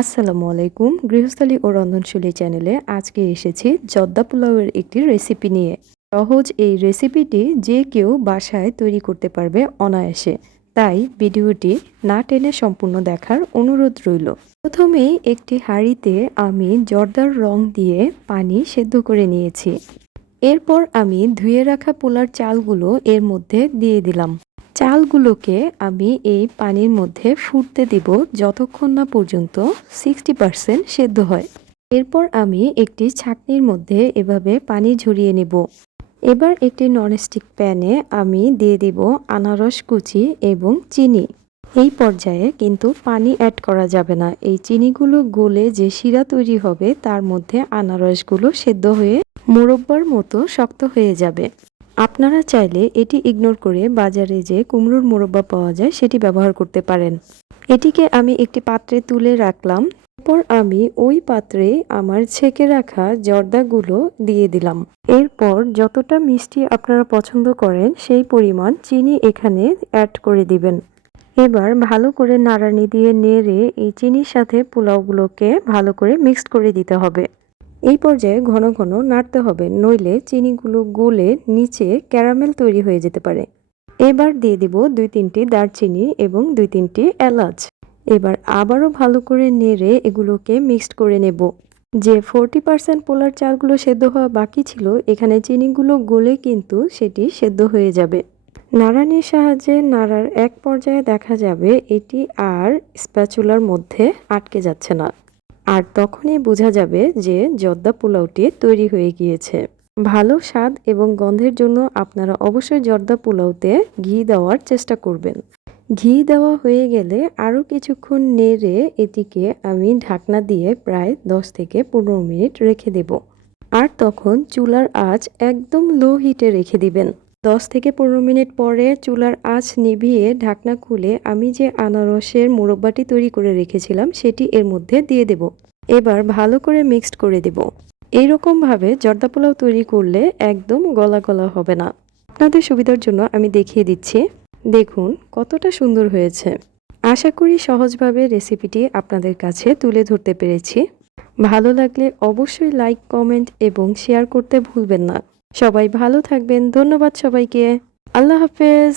আসসালামু আলাইকুম। গৃহস্থালী ও রন্ধনশৈলী চ্যানেলে আজকে এসেছি জর্দা পোলাওয়ের একটি রেসিপি নিয়ে। সহজ এই রেসিপিটি যে কেউ বাসায় তৈরি করতে পারবে অনায়াসে। তাই ভিডিওটি না টেনে সম্পূর্ণ দেখার অনুরোধ রইল। প্রথমেই একটি হাঁড়িতে আমি জর্দার রং দিয়ে পানি সেদ্ধ করে নিয়েছি। এরপর আমি ধুয়ে রাখা পোলার চালগুলো এর মধ্যে দিয়ে দিলাম। চালগুলোকে আমি এই পানির মধ্যে ফুটতে দিব যতক্ষণ না পর্যন্ত 60% সেদ্ধ হয়। এরপর আমি একটি ছাঁকনির মধ্যে এভাবে পানি ঝরিয়ে নেব। এবার একটি ননস্টিক প্যানে আমি দিয়ে দিব আনারস কুচি এবং চিনি। এই পর্যায়ে কিন্তু পানি অ্যাড করা যাবে না। এই চিনিগুলো গলে যে শিরা তৈরি হবে তার মধ্যে আনারসগুলো সেদ্ধ হয়ে মুরব্বার মতো শক্ত হয়ে যাবে। আপনারা চাইলে এটি ইগনোর করে বাজারে যে কুমড়োর মোরব্বা পাওয়া যায় সেটি ব্যবহার করতে পারেন। এটিকে আমি একটি পাত্রে তুলে রাখলাম। এরপর আমি ওই পাত্রে আমার ছেঁকে রাখা জর্দাগুলো দিয়ে দিলাম। এরপর যতটা মিষ্টি আপনারা পছন্দ করেন সেই পরিমাণ চিনি এখানে অ্যাড করে দিবেন। এবার ভালো করে নাড়ানি দিয়ে নেড়ে এই চিনির সাথে পোলাওগুলোকে ভালো করে মিক্সড করে দিতে হবে। এই পর্যায়ে ঘন ঘন নাড়তে হবে, নইলে চিনিগুলো গলে নিচে ক্যারামেল তৈরি হয়ে যেতে পারে। এবার দিয়ে দিব 2-3টি দারচিনি এবং 2-3টি এলাচ। এবার আবারও ভালো করে নেড়ে এগুলোকে মিক্সড করে নেব। যে 40% পোলার চালগুলো সেদ্ধ হওয়া বাকি ছিল, এখানে চিনিগুলো গলে কিন্তু সেটি সেদ্ধ হয়ে যাবে। নাড়ানির সাহায্যে নাড়ার এক পর্যায়ে দেখা যাবে এটি আর স্প্যাচুলার মধ্যে আটকে যাচ্ছে না। আর তখনই বোঝা যাবে যে জর্দা পোলাওটি তৈরি হয়ে গিয়েছে। ভালো স্বাদ এবং গন্ধের জন্য আপনারা অবশ্যই জর্দা পোলাওতে ঘি দেওয়ার চেষ্টা করবেন। ঘি দেওয়া হয়ে গেলে আরও কিছুক্ষণ নেড়ে এটিকে আমি ঢাকনা দিয়ে প্রায় 10 থেকে 15 মিনিট রেখে দেব। আর তখন চুলার আঁচ একদম লো হিটে রেখে দিবেন। 10 থেকে 15 মিনিট পরে চুলার আঁচ নিভিয়ে ঢাকনা খুলে আমি যে আনারসের মোরব্বাটি তৈরি করে রেখেছিলাম সেটি এর মধ্যে দিয়ে দেব। এবার ভালো করে মিক্সড করে দেব। এইরকমভাবে জর্দা পোলাও তৈরি করলে একদম গলা গলা হবে না। আপনাদের সুবিধার জন্য আমি দেখিয়ে দিচ্ছি। দেখুন কতটা সুন্দর হয়েছে। আশা করি সহজভাবে রেসিপিটি আপনাদের কাছে তুলে ধরতে পেরেছি। ভালো লাগলে অবশ্যই লাইক, কমেন্ট এবং শেয়ার করতে ভুলবেন না। সবাই ভালো থাকবেন। ধন্যবাদ সবাইকে। আল্লাহ হাফেজ।